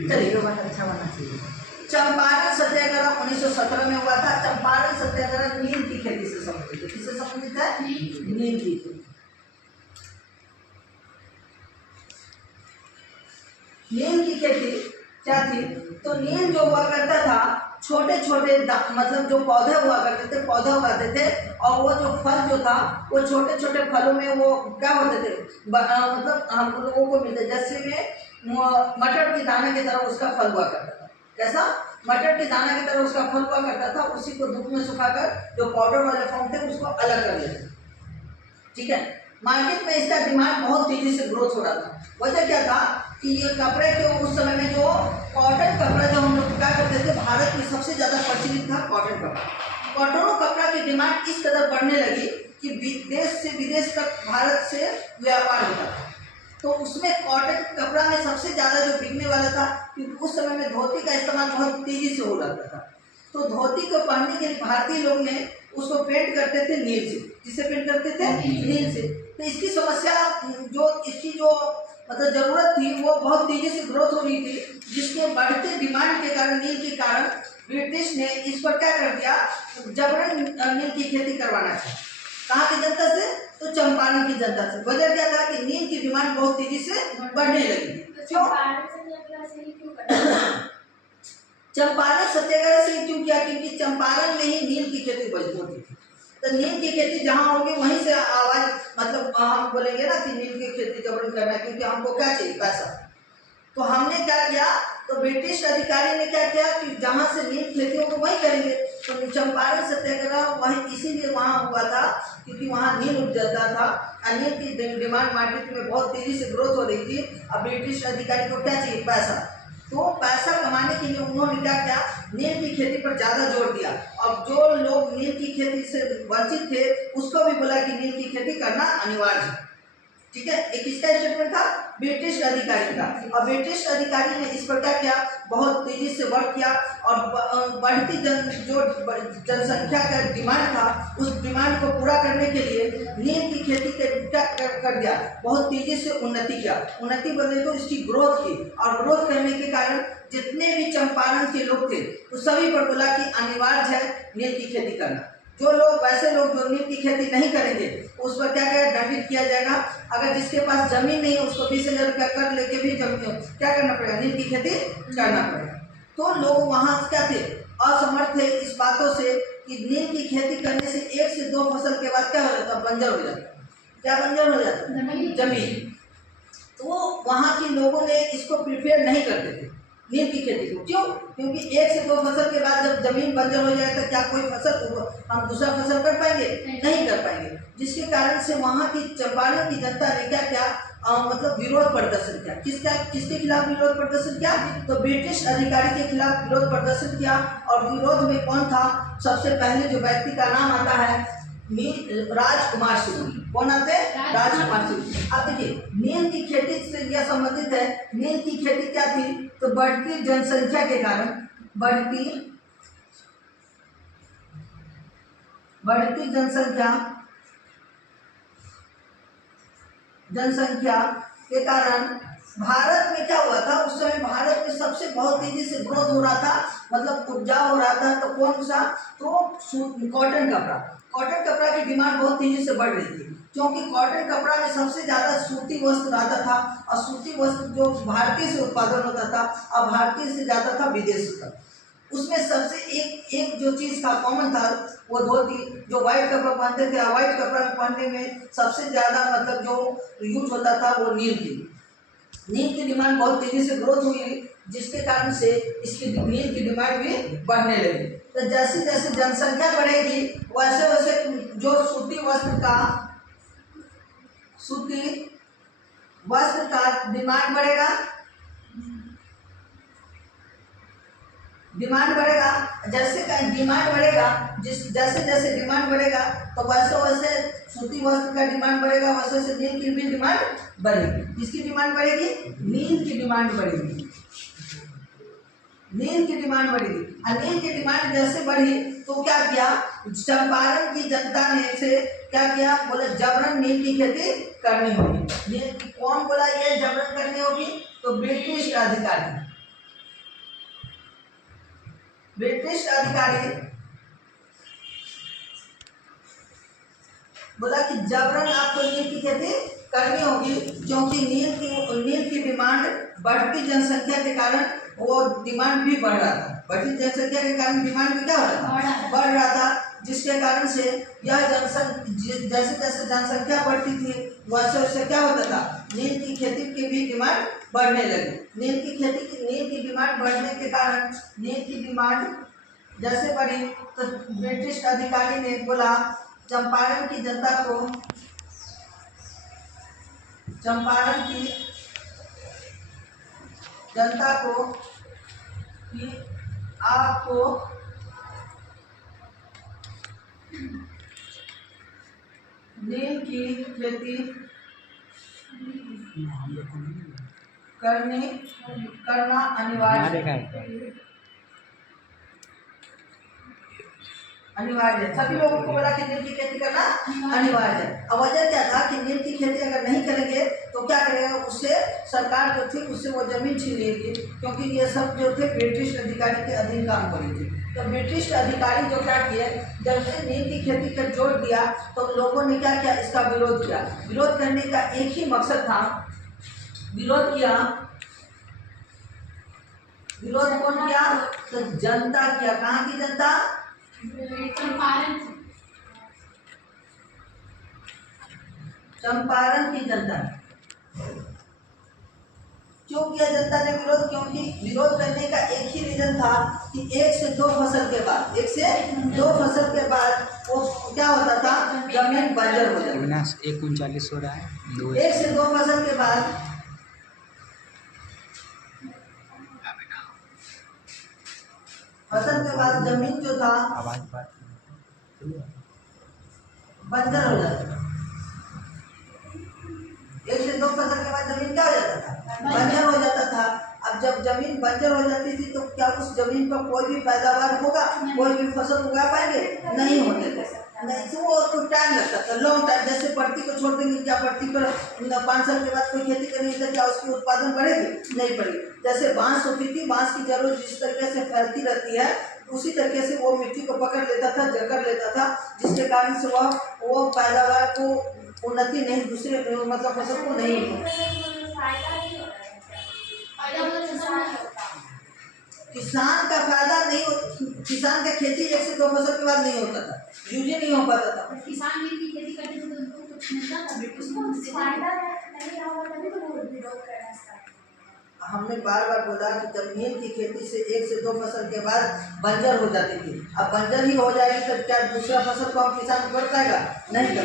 चलिए ये बात अच्छा होना चाहिए। चंपारण सत्याग्रह 1917 में हुआ था। चंपारण सत्याग्रह नील की खेती से संबंधित है। किससे संबंधित है? नील की खेती। नील की खेती क्या थी? तो नील जो हुआ करता था, छोटे छोटे मतलब जो पौधे हुआ करते थे, पौधे उगाते थे, और वो जो फल जो था वो छोटे छोटे फलों में वो क्या होते थे, मतलब हम लोगों को मिलते, जैसे में मटर की दाने की तरह उसका फल हुआ करता था। कैसा? मटर के दाना की तरह उसका फल हुआ करता था। उसी को धूप में सुखाकर जो पाउडर वाले फॉर्म थे उसको अलग कर लेते। ठीक है। मार्केट में इसका डिमांड बहुत तेजी से ग्रोथ हो रहा था। वजह क्या था कि ये कपड़े के उस समय में जो कॉटन कपड़ा जो हम लोग क्या करते थे, भारत में सबसे ज्यादा प्रचलित था कॉटन कपड़ा। कॉटन कपड़ा की डिमांड इस कदर बढ़ने लगी कि देश से विदेश तक भारत से व्यापार होता था। तो उसमें कॉटन कपड़ा में सबसे ज्यादा जो बिकने वाला था, क्योंकि उस समय में धोती का इस्तेमाल बहुत तेजी से हो जाता था। तो धोती को पहनने के लिए भारतीय लोग ने उसको पेंट करते थे नील से। किससे पेंट करते थे? नील से। तो इसकी समस्या जो इसकी जो मतलब जरूरत थी वो बहुत तेजी से ग्रोथ हो रही थी, जिसके बढ़ते डिमांड के कारण, नील के कारण ब्रिटिश ने इस पर क्या कर दिया, जबरन नील की खेती करवाना चाहिए। कहाँ की जनता से? तो चंपारण की जनता से। वजह क्या था कि नील की डिमांड बहुत तेजी से बढ़ने लगी। क्यों? चंपारण सत्याग्रह से क्यों किया? क्योंकि चंपारण में ही नील की खेती होती थी। तो नील की खेती जहाँ होगी वहीं से आवाज, मतलब हम बोलेंगे ना कि नील की खेती जबरन करना है, क्योंकि हमको क्या चाहिए? पैसा। तो हमने क्या किया, तो ब्रिटिश अधिकारी ने क्या किया कि जहाँ से नील खेती होगी वहीं करेंगे। तो चंपारण सत्याग्रह वहीं इसीलिए वहाँ हुआ था क्योंकि वहाँ नील उपजता था। नील की डिमांड मार्केट में बहुत तेजी से ग्रोथ हो रही थी। अब ब्रिटिश अधिकारी को क्या चाहिए? पैसा। तो पैसा कमाने के लिए उन्होंने क्या किया, नील की खेती पर ज्यादा जोर दिया। और जो लोग नील की खेती से वंचित थे उसको भी बोला कि नील की खेती करना अनिवार्य है। ठीक है। एक किसका स्टेटमेंट था? ब्रिटिश अधिकारी का। और ब्रिटिश अधिकारी ने इस पर क्या किया, बहुत तेजी से वर्क किया और बढ़ती जो जनसंख्या का डिमांड था उस डिमांड को पूरा करने के लिए नील की खेती के क्या कर दिया, बहुत तेजी से उन्नति किया। उन्नति बोले तो इसकी ग्रोथ की, और ग्रोथ करने के कारण जितने भी चंपारण के लोग थे उस सभी पर बोला कि अनिवार्य है नील की खेती करना। जो लोग वैसे लोग जो नील की खेती नहीं करेंगे उस पर क्या दंडित किया जाएगा। अगर जिसके पास जमीन नहीं है उसको 20,000 रुपया कर लेके भी क्या करना पड़ेगा? नील की खेती करना पड़ेगा। तो लोग वहाँ क्या थे, असमर्थ थे इस बातों से कि नील की खेती करने से 1 से 2 फसल के बाद क्या हो जाता? बंजर हो जाता। क्या बंजर हो जाता? जमीन। तो वहाँ के लोगों ने इसको प्रिपेयर नहीं करते थे नील की खेती को। क्यों? क्योंकि 1 से 2 फसल के बाद जब जमीन बंजर हो जाए तो क्या कोई फसल हम दूसरा फसल कर पाएंगे? नहीं कर पाएंगे। जिसके कारण से वहाँ की चंपारण की जनता ने क्या किया, मतलब विरोध प्रदर्शन किया। किसके खिलाफ विरोध प्रदर्शन किया? तो ब्रिटिश अधिकारी के खिलाफ विरोध प्रदर्शन किया। और विरोध में कौन था? सबसे पहले जो व्यक्ति का नाम आता है राजकुमार सिंह। कौन आते हैं? राजकुमार सिंह। अब देखिए नील की खेती से यह संबंधित है। नील की खेती क्या थी? तो बढ़ती जनसंख्या के कारण, बढ़ती जनसंख्या के कारण भारत में क्या हुआ था, उस समय भारत में सबसे बहुत तेजी से ग्रोथ हो रहा था, मतलब उपजाऊ हो रहा था। तो कौन सा? तो कॉटन कपड़ा की डिमांड बहुत तेजी से बढ़ रही थी, क्योंकि कॉटन कपड़ा में सबसे ज्यादा सूती वस्त्र आता था। और सूती वस्त्र जो भारतीय से उत्पादन होता था और भारतीय से जाता था विदेश तक। उसमें सबसे एक जो चीज का कॉमन था वो धोती, जो व्हाइट कपड़ा पहनते थे। व्हाइट कपड़ा पहनने में सबसे ज्यादा मतलब जो यूज होता था वो नील की डिमांड बहुत तेजी से ग्रोथ हुई, जिसके कारण से इसकी नील की डिमांड भी बढ़ने लगी। तो जैसे जैसे जनसंख्या बढ़ेगी वैसे वैसे जो सूती वस्त्र का डिमांड बढ़ेगा। जैसे डिमांड बढ़ेगा, जैसे जैसे डिमांड बढ़ेगा तो वैसे वैसे सूती वस्त्र का डिमांड बढ़ेगा, वैसे वैसे नील की भी डिमांड बढ़ेगी। किसकी डिमांड बढ़ेगी? नील की डिमांड बढ़ेगी। और नील की डिमांड जैसे बढ़ी तो क्या किया, चंपारण की जनता ने से क्या किया, बोले जबरन नील की खेती करनी होगी। ये कौन बोला ये जबरन करनी होगी? तो ब्रिटिश अधिकारी। ब्रिटिश अधिकारी बोला कि जबरन आपको नील की खेती करनी होगी, क्योंकि नील की डिमांड बढ़ती जनसंख्या के कारण वो डिमांड भी बढ़ रहा था। बढ़ती जनसंख्या के कारण डिमांड भी क्या हो रहा था, बढ़ रहा था, जिसके कारण से यह जैसे जैसे जनसंख्या बढ़ती थी वैसे वैसे क्या होता था, नील की खेती की भी डिमांड बढ़ने लगी। नील की डिमांड बढ़ने के कारण नील की डिमांड जैसे बढ़ी तो ब्रिटिश अधिकारी ने बोला चंपारण की जनता को कि आपको नील की खेती करना अनिवार्य है। सभी लोगों को बोला कि नील की खेती करना अनिवार्य है। अब वजह क्या था कि नील की खेती अगर नहीं करेंगे तो क्या करेगा, उससे सरकार जो थी उससे वो जमीन छीन लेगी, क्योंकि ये सब जो थे ब्रिटिश अधिकारी के अधीन काम कर रही थी। तो ब्रिटिश अधिकारी जो क्या किए, जब से नील की खेती पर जोर दिया तो लोगों ने क्या किया, इसका विरोध किया। विरोध करने का एक ही मकसद था, विरोध कौन किया, तो जनता किया। कहाँ की जनता, चंपारण की जनता। क्यों किया जनता ने विरोध, क्योंकि विरोध करने का एक ही रीजन था कि 1 से 2 फसल के बाद वो क्या होता था, जमीन बंजर हो जाती। 1:39 हो रहा है। 1 से 2 फसल के बाद जमीन जो था बंजर हो जाता था। 1 से 2 फसल के बाद जमीन क्या हो जाता था, बंजर हो जाता था। अब जब जमीन बंजर हो जाती थी तो क्या उस जमीन पर कोई भी पैदावार होगा, कोई भी फसल उगा पाएंगे, नहीं होते थे। नहीं तो वो तो टाइम लगता था, लॉन्ग टाइम। जैसे पड़ती को छोड़ देंगे, क्या पड़ती पर 5 साल के बाद कोई खेती करेंगे तो क्या उसकी उत्पादन बढ़ेगी, नहीं बढ़ेगी। जैसे बांस होती थी, बांस की जड़ जिस तरीके से फैलती रहती है उसी तरीके से वो मिट्टी को पकड़ लेता था, जकड़ लेता था, जिसके कारण से वो पैदावार को उन्नति नहीं, दूसरे मतलब फसल को नहीं किसान का फायदा नहीं हो। किसान का खेती 1 से 2 फसल के बाद नहीं होता था, यूज नहीं हो पाता था। किसान नील की खेती करते थे तो उनको कुछ मिलता था, उसको फायदा नहीं होगा तभी तो वो विरोध करना स्टार्ट। हमने बार बार बोला कि जब नील की खेती से 1 से 2 फसल के बाद बंजर हो जाती थी, अब बंजर ही हो जाएगी तो क्या दूसरा फसल को हम किसान कर पाएगा, नहीं कर।